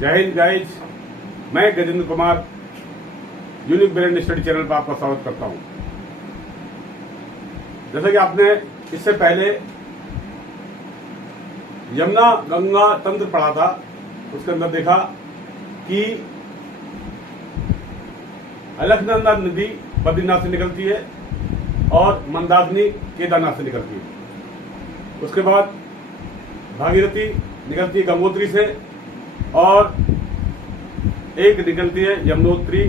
जय हिंद गाइज, मैं Gajendra Kumar unique brain study channel पर आपका स्वागत करता हूं। जैसा कि आपने इससे पहले यमुना गंगा तंत्र पढ़ा था, उसके अंदर देखा कि अलकनंदा नदी बद्रीनाथ से निकलती है और मंदाकिनी केदारनाथ से निकलती है। उसके बाद भागीरथी निकलती है गंगोत्री से और एक निकलती है यमुनोत्री।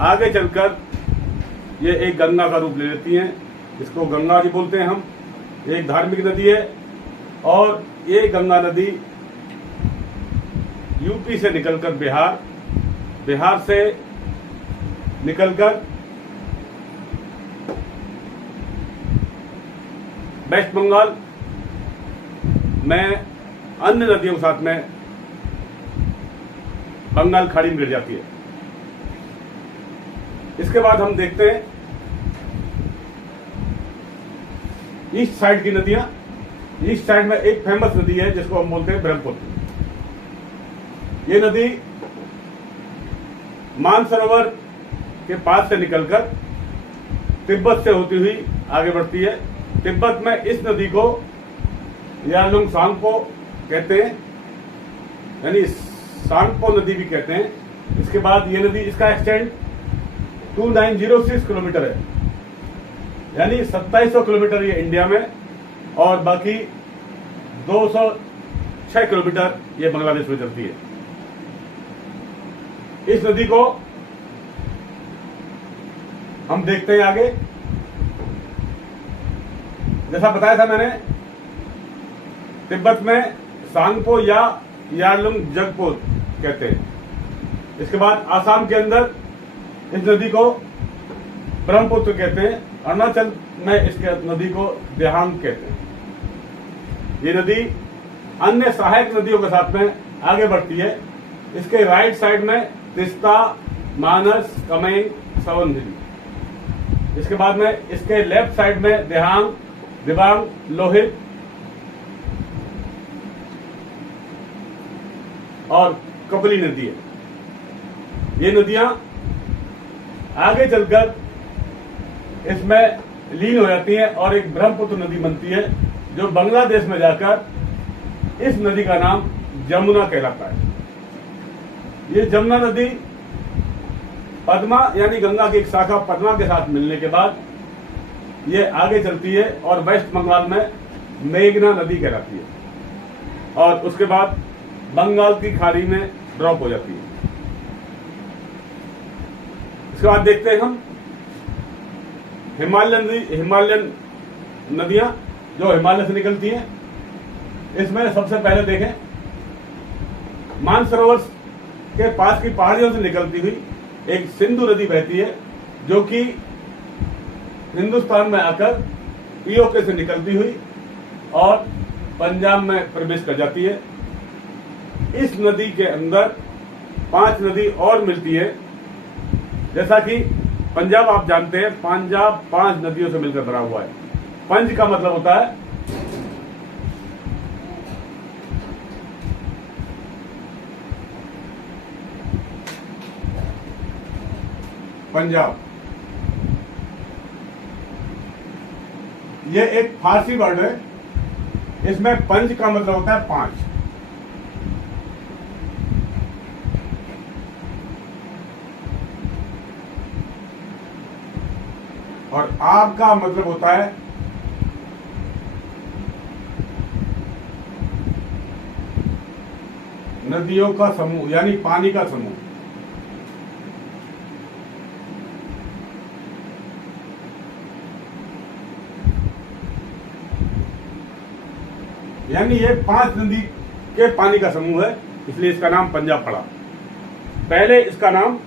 आगे चलकर ये एक गंगा का रूप ले लेती हैं, इसको गंगा जी बोलते हैं हम। एक धार्मिक नदी है और ये गंगा नदी यूपी से निकलकर बिहार से निकलकर वेस्ट बंगाल में अन्य नदियों के साथ में बंगाल खाड़ी में गिर जाती है। इसके बाद हम देखते हैं ईस्ट साइड की नदियां। ईस्ट साइड में एक फेमस नदी है जिसको हम बोलते हैं ब्रह्मपुत्र। ये नदी मानसरोवर के पास से निकलकर तिब्बत से होती हुई आगे बढ़ती है। तिब्बत में इस नदी को यालुंग सांगपो कहते हैं, यानी सांगपो नदी भी कहते हैं। इसके बाद ये नदी, इसका एक्सटेंड 2906 किलोमीटर है, यानी 2700 किलोमीटर ये इंडिया में और बाकी 206 किलोमीटर ये बांग्लादेश में चलती है। इस नदी को हम देखते हैं आगे। जैसा बताया था मैंने, तिब्बत में सांगपो या यालुंग जगपो कहते हैं। इसके बाद आसाम के अंदर इस नदी को ब्रह्मपुत्र कहते हैं। अरुणाचल में इसके नदी को देहांग कहते हैं। ये नदी अन्य सहायक नदियों के साथ में आगे बढ़ती है। इसके राइट साइड में तिस्ता, मानस, कमेंग, सवन नदी। इसके बाद में इसके लेफ्ट साइड में देहांग, दिबांग, लोहित और कपली नदी है। ये नदियां आगे चलकर इसमें लीन हो जाती हैं और एक ब्रह्मपुत्र नदी बनती है, जो बांग्लादेश में जाकर इस नदी का नाम जमुना कहलाता है। ये जमुना नदी पद्मा यानी गंगा की एक शाखा पद्मा के साथ मिलने के बाद ये आगे चलती है और वेस्ट बंगाल में मेघना नदी कहलाती है और उसके बाद बंगाल की खाड़ी में ड्रॉप हो जाती है। इसके बाद देखते हैं हम हिमालयन नदियां जो हिमालय से निकलती हैं। इसमें सबसे पहले देखें, मानसरोवर के पास की पहाड़ियों से निकलती हुई एक सिंधु नदी बहती है, जो कि हिंदुस्तान में आकर पीओके से निकलती हुई और पंजाब में प्रवेश कर जाती है। इस नदी के अंदर 5 नदी और मिलती है। जैसा कि पंजाब आप जानते हैं, पंजाब 5 नदियों से मिलकर बना हुआ है। पंज का मतलब होता है पंजाब। ये एक फारसी वर्ड है, इसमें पंज का मतलब होता है 5। और आब का मतलब होता है नदियों का समूह, यानी पानी का समूह। यानी ये 5 नदी के पानी का समूह है, इसलिए इसका नाम पंजाब पड़ा। पहले इसका नाम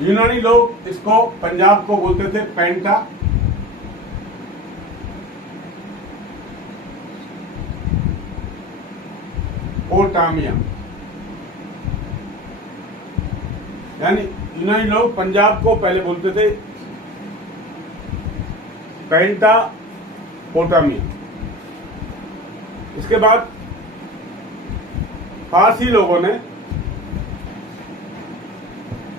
यूनानी लोग इसको पंजाब को बोलते थे पेंटा। पोटामिया, यानी यूनानी लोग पंजाब को पहले बोलते थे पेंटापोटामिया। इसके बाद फारसी लोगों ने,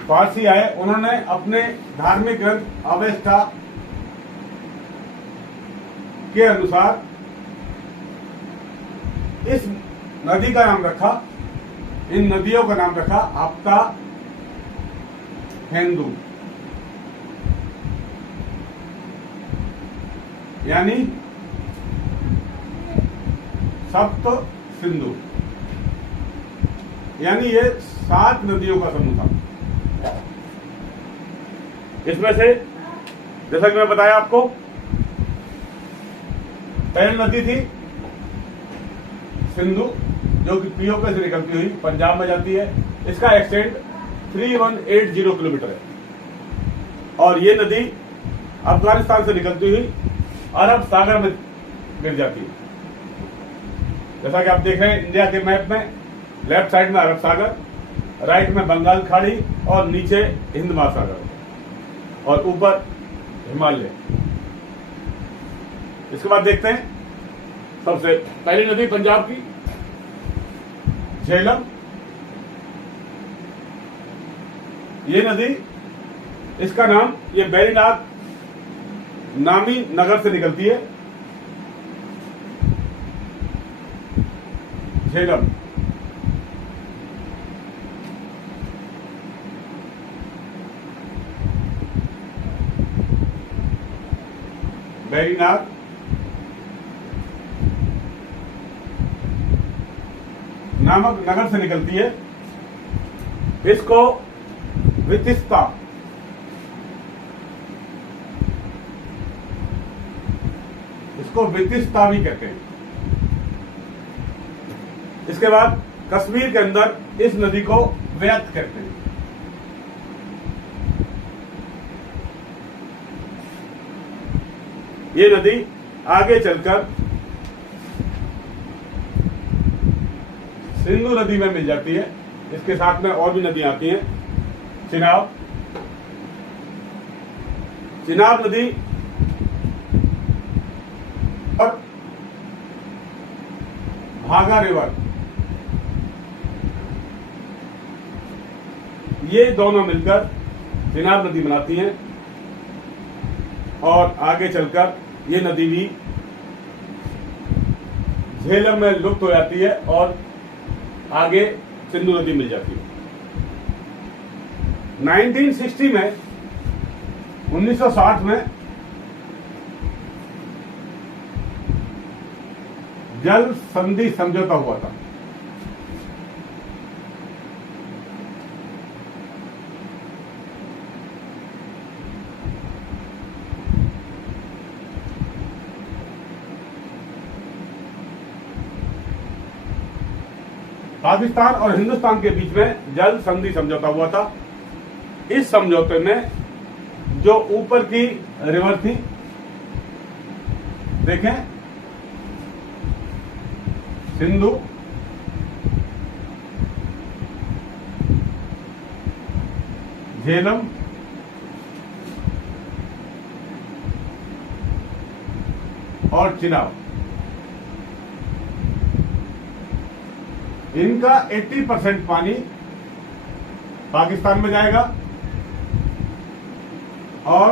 फारसी आए, उन्होंने अपने धार्मिक ग्रंथ अवेस्टा के अनुसार इस नदी का नाम रखा, इन नदियों का नाम रखा हप्ता हिंदू, यानी सप्त सिंधु, यानी ये 7 नदियों का समूह था। इसमें से जैसा कि मैं बताया आपको, पहली नदी थी सिंधु, जो कि पीओके से निकलती हुई पंजाब में जाती है। इसका एक्सटेंट 3180 किलोमीटर है और ये नदी अफगानिस्तान से निकलती हुई अरब सागर में गिर जाती है। जैसा कि आप देख रहे हैं इंडिया के मैप में, लेफ्ट साइड में अरब सागर, राइट में बंगाल खाड़ी और नीचे हिंद महासागर और ऊपर हिमालय। इसके बाद देखते हैं सबसे पहली नदी पंजाब की झेलम। ये नदी, इसका नाम, ये बैरीनाथ नामी नगर से निकलती है। झेलम बैरीनाथ नामक नगर से निकलती है। इसको वितिस्ता, इसको वितिस्ता भी कहते हैं। इसके बाद कश्मीर के अंदर इस नदी को व्यत कहते हैं। ये नदी आगे चलकर सिंधु नदी में मिल जाती है। इसके साथ में और भी नदियां आती हैं, चिनाब, चिनाब नदी और भागा रिवर, ये दोनों मिलकर चिनाब नदी बनाती हैं और आगे चलकर ये नदी भी झेलम में लुप्त हो जाती है और आगे सिंधु नदी मिल जाती है। 1960 में, 1960 में जल संधि समझौता हुआ था। पाकिस्तान और हिंदुस्तान के बीच में जल संधि समझौता हुआ था। इस समझौते में जो ऊपर की रिवर थी, देखें, सिंधु, झेलम, और चिनाब, इनका 80% पानी पाकिस्तान में जाएगा और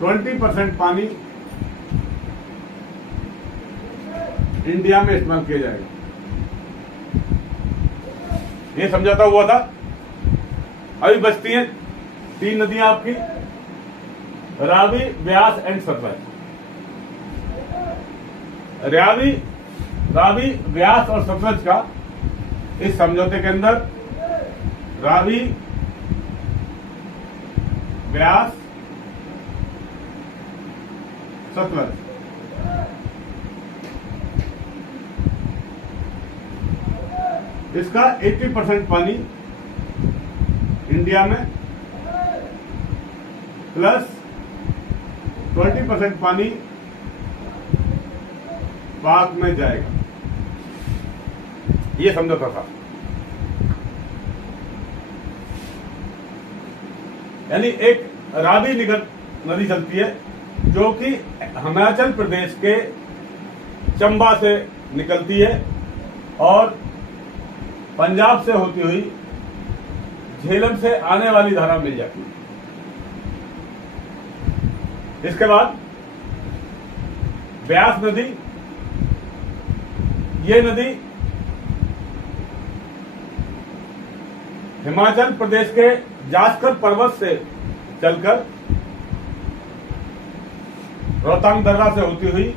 20% पानी इंडिया में इस्तेमाल किया जाएगा। ये समझौता हुआ था। अभी बचती हैं 3 नदियां आपकी, रावी, व्यास एंड सतलज। रावी, व्यास और सतलज का इस समझौते के अंदर रावी, व्यास, सतलज, इसका 80% पानी इंडिया में प्लस 20% पानी पाक में जाएगा। ये समझौता था। यानी एक रावी नदी चलती है जो कि हिमाचल प्रदेश के चंबा से निकलती है और पंजाब से होती हुई झेलम से आने वाली धारा मिल जाती है। इसके बाद ब्यास नदी, ये नदी हिमाचल प्रदेश के जासकर पर्वत से चलकर रोहतांग दर्रा से होती हुई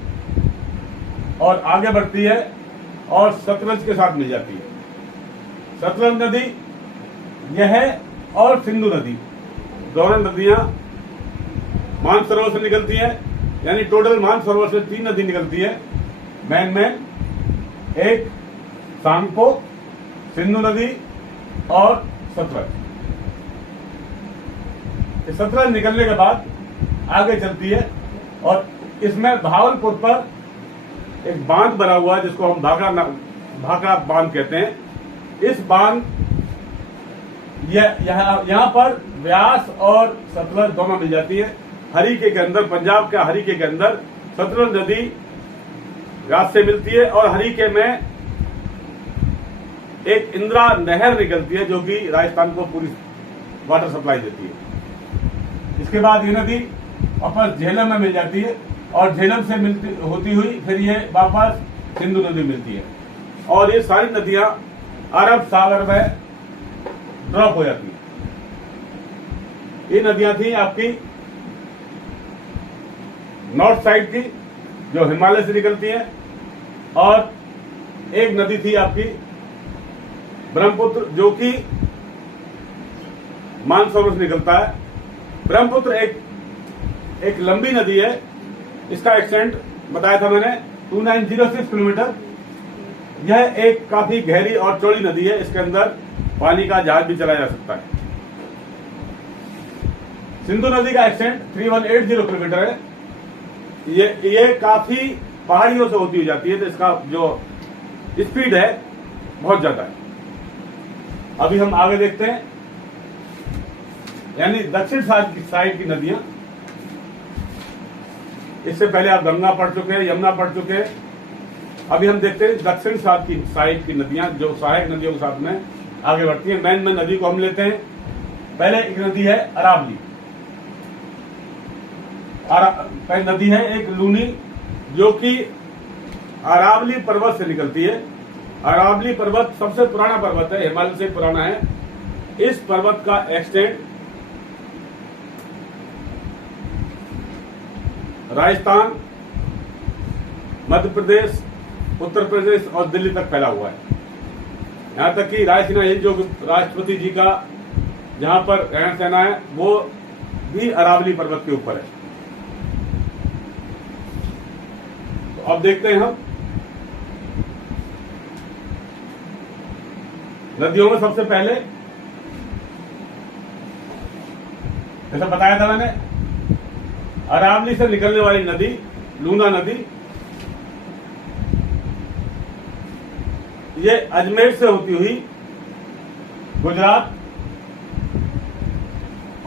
और आगे बढ़ती है और सतलज के साथ मिल जाती है। सतलज नदी यह और सिंधु नदी दोनों नदियां मानसरोवर से निकलती हैं, यानी टोटल मानसरोवर से 3 नदी निकलती है। मैन एक सांगपो, सिंधु नदी और सतलज। सतलज निकलने के बाद आगे चलती है और इसमें भावलपुर पर एक बांध बना हुआ है जिसको हम भाखड़ा बांध कहते हैं। इस बांध यहाँ पर ब्यास और सतलज दोनों मिल जाती है। हरिके के अंदर, पंजाब के हरिके के अंदर सतलज नदी ब्यास से मिलती है और हरिके में एक इंदिरा नहर निकलती है जो कि राजस्थान को पूरी वाटर सप्लाई देती है। इसके बाद ये नदी वापस झेलम में मिल जाती है और झेलम से होती हुई फिर ये वापस सिंधु नदी मिलती है और ये सारी नदियां अरब सागर में ड्रॉप हो जाती है। ये नदियां थी आपकी नॉर्थ साइड की जो हिमालय से निकलती है और एक नदी थी आपकी ब्रह्मपुत्र जो कि मानसरोवर से निकलता है। ब्रह्मपुत्र एक लंबी नदी है, इसका एक्सटेंट बताया था मैंने 2906 किलोमीटर। यह एक काफी गहरी और चौड़ी नदी है, इसके अंदर पानी का जहाज भी चलाया जा सकता है। सिंधु नदी का एक्सटेंट 3180 किलोमीटर है। ये काफी पहाड़ियों से होती हुई जाती है तो इसका जो स्पीड है बहुत ज्यादा है। अभी हम आगे देखते हैं, यानी दक्षिण साइड की नदियां। इससे पहले आप गंगा पढ़ चुके हैं, यमुना पढ़ चुके हैं। अभी हम देखते हैं दक्षिण साइड की नदियां जो सहायक नदियों के साथ में आगे बढ़ती हैं। मैन नदी को हम लेते हैं। पहले एक नदी है अरावली। पहली नदी है एक लूनी जो कि अरावली पर्वत से निकलती है। अरावली पर्वत सबसे पुराना पर्वत है, हिमालय से पुराना है। इस पर्वत का एक्सटेंट राजस्थान, मध्य प्रदेश, उत्तर प्रदेश और दिल्ली तक फैला हुआ है। यहां तक कि रायसीना हिल जो राष्ट्रपति जी का जहां पर रहन सहना है वो भी अरावली पर्वत के ऊपर है। तो अब देखते हैं हम नदियों में सबसे पहले जैसा बताया था मैंने, अरावली से निकलने वाली नदी लूना नदी, ये अजमेर से होती हुई गुजरात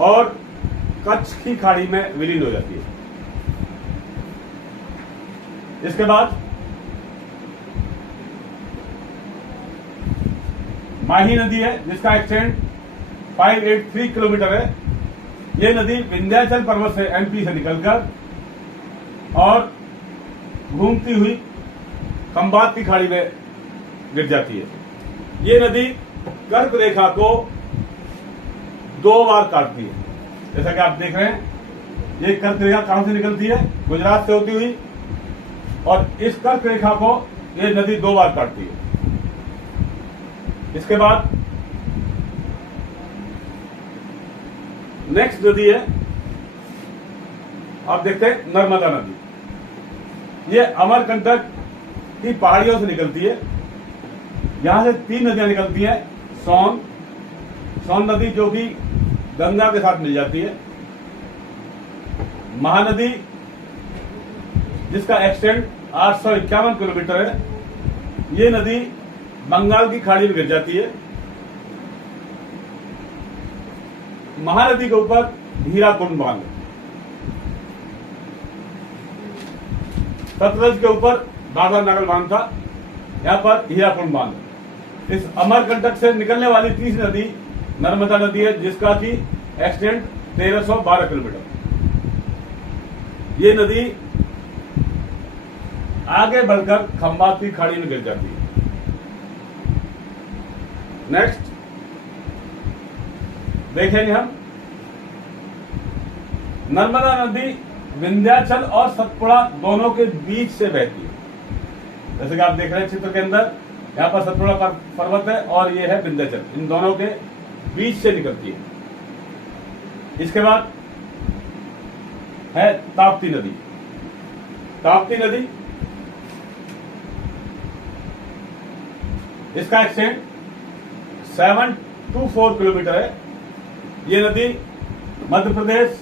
और कच्छ की खाड़ी में विलीन हो जाती है। इसके बाद माही नदी है जिसका एक्सटेंट 583 किलोमीटर है। ये नदी विंध्याचल पर्वत से एमपी से निकलकर और घूमती हुई खंबात की खाड़ी में गिर जाती है। ये नदी कर्क रेखा को 2 बार काटती है। जैसा कि आप देख रहे हैं, ये कर्क रेखा कहां से निकलती है? गुजरात से होती हुई, और इस कर्क रेखा को ये नदी 2 बार काटती है। इसके बाद नेक्स्ट नदी है, आप देखते हैं नर्मदा नदी। ये अमरकंटक की पहाड़ियों से निकलती है। यहां से 3 नदियां निकलती हैं। सोन नदी जो कि गंगा के साथ मिल जाती है। महानदी जिसका एक्सटेंट 851 किलोमीटर है। ये नदी बंगाल की खाड़ी में गिर जाती है। महानदी के ऊपर हीराकुंड बांध, सतलज के ऊपर दादर नगर बांध था, यहाँ पर हीराकुंड बांध। इस अमरकंटक से निकलने वाली तीसरी नदी नर्मदा नदी है, जिसका की एक्सटेंट 1312 किलोमीटर। ये नदी आगे बढ़कर खंबात की खाड़ी में गिर जाती है। नेक्स्ट देखेंगे हम, नर्मदा नदी विंध्याचल और सतपुड़ा दोनों के बीच से बहती है। जैसे कि आप देख रहे हैं चित्र के अंदर, यहाँ पर सतपुड़ा पर्वत है और ये है विंध्याचल, इन दोनों के बीच से निकलती है। इसके बाद है ताप्ती नदी। ताप्ती नदी, इसका एक्सटेंट 724 किलोमीटर है। ये नदी मध्य प्रदेश,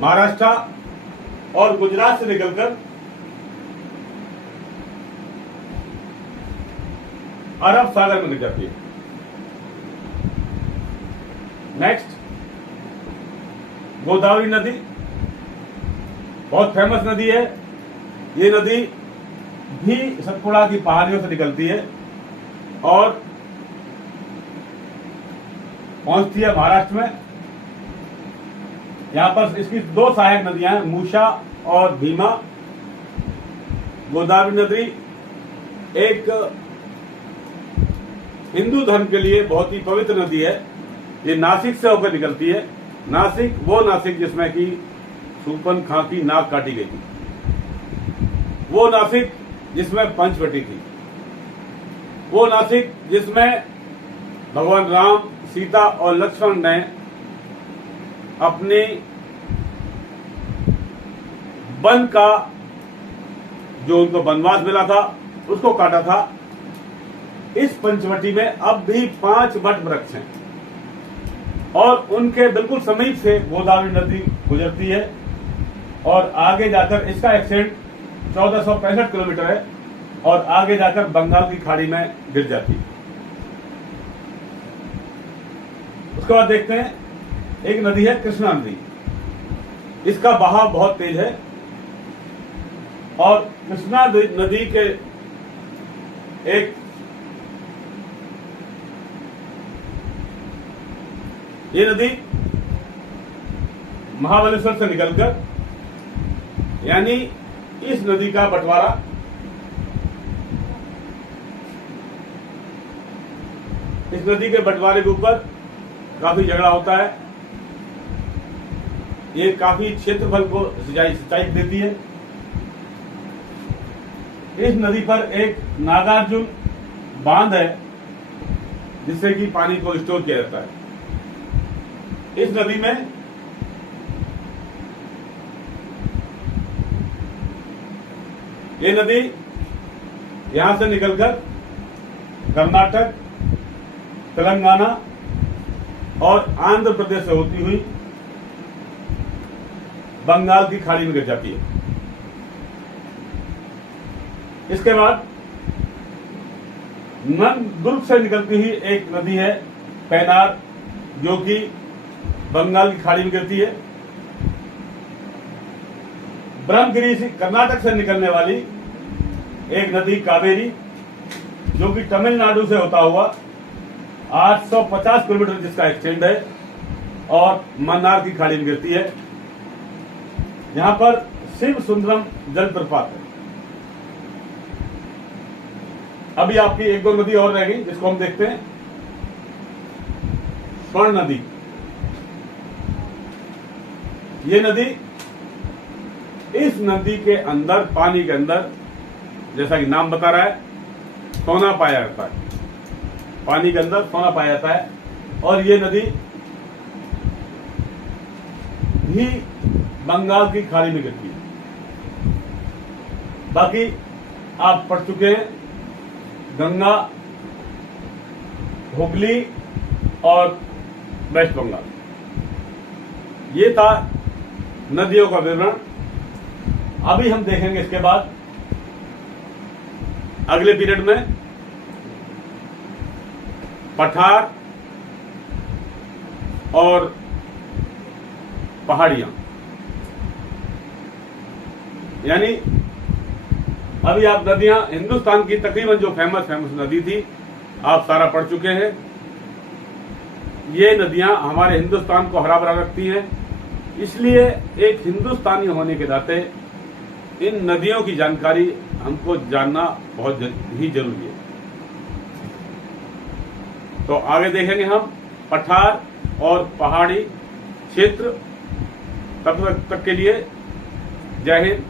महाराष्ट्र और गुजरात से निकलकर अरब सागर में गिर जाती है। नेक्स्ट गोदावरी नदी, बहुत फेमस नदी है। ये नदी भी सतपुड़ा की पहाड़ियों से निकलती है और पहुंचती है महाराष्ट्र में। यहां पर इसकी दो सहायक नदियां हैं, मूषा और भीमा। गोदावरी नदी एक हिंदू धर्म के लिए बहुत ही पवित्र नदी है। ये नासिक से होकर निकलती है। नासिक, वो नासिक जिसमें कि शूर्पणखा की नाक काटी गई थी, वो नासिक जिसमें पंचवटी थी, वो नासिक जिसमें भगवान राम, सीता और लक्ष्मण ने अपनी वन का, जो उनको वनवास मिला था, उसको काटा था। इस पंचवटी में अब भी 5 वट वृक्ष हैं और उनके बिल्कुल समीप से गोदावरी नदी गुजरती है और आगे जाकर इसका एक्सटेंट 1465 किलोमीटर है और आगे जाकर बंगाल की खाड़ी में गिर जाती है। उसके बाद देखते हैं, एक नदी है कृष्णा नदी। इसका बहाव बहुत तेज है और कृष्णा नदी के एक ये नदी महाबलेश्वर से निकलकर, यानी इस नदी का बंटवारा इस नदी के बंटवारे के ऊपर काफी झगड़ा होता है। ये काफी क्षेत्रफल को सिंचाई देती है। इस नदी पर एक नागार्जुन बांध है जिससे कि पानी को स्टोर किया जाता है। इस नदी में ये नदी यहां से निकलकर कर्नाटक, तेलंगाना और आंध्र प्रदेश से होती हुई बंगाल की खाड़ी में गिर जाती है। इसके बाद दुर्ग से निकलती हुई एक नदी है पैनार, जो कि बंगाल की खाड़ी में गिरती है। ब्रह्मगिरी से कर्नाटक से निकलने वाली एक नदी कावेरी, जो कि तमिलनाडु से होता हुआ 850 किलोमीटर जिसका एक्सटेंड है और मन्नार की खाड़ी में गिरती है। यहां पर शिव सुंदरम जलप्रपात है। अभी आपकी एक दो नदी और रह गई जिसको हम देखते हैं। स्वर्ण नदी, ये नदी, इस नदी के अंदर, पानी के अंदर, जैसा कि नाम बता रहा है, सोना पाया जाता है। पानी के अंदर सोना पाया जाता है और ये नदी भी बंगाल की खाड़ी में गिरती है। बाकी आप पढ़ चुके हैं, गंगा, हुगली और वेस्ट बंगाल। ये था नदियों का विवरण। अभी हम देखेंगे इसके बाद अगले पीरियड में पठार, और पहाड़ियां। यानी अभी आप नदियां, हिंदुस्तान की तकरीबन जो फेमस नदी थी आप सारा पढ़ चुके हैं। ये नदियां हमारे हिंदुस्तान को हरा भरा रखती हैं, इसलिए एक हिंदुस्तानी होने के नाते इन नदियों की जानकारी हमको जानना बहुत ही जरूरी है। तो आगे देखेंगे हम पठार और पहाड़ी क्षेत्र। तब तक के लिए जय हिंद,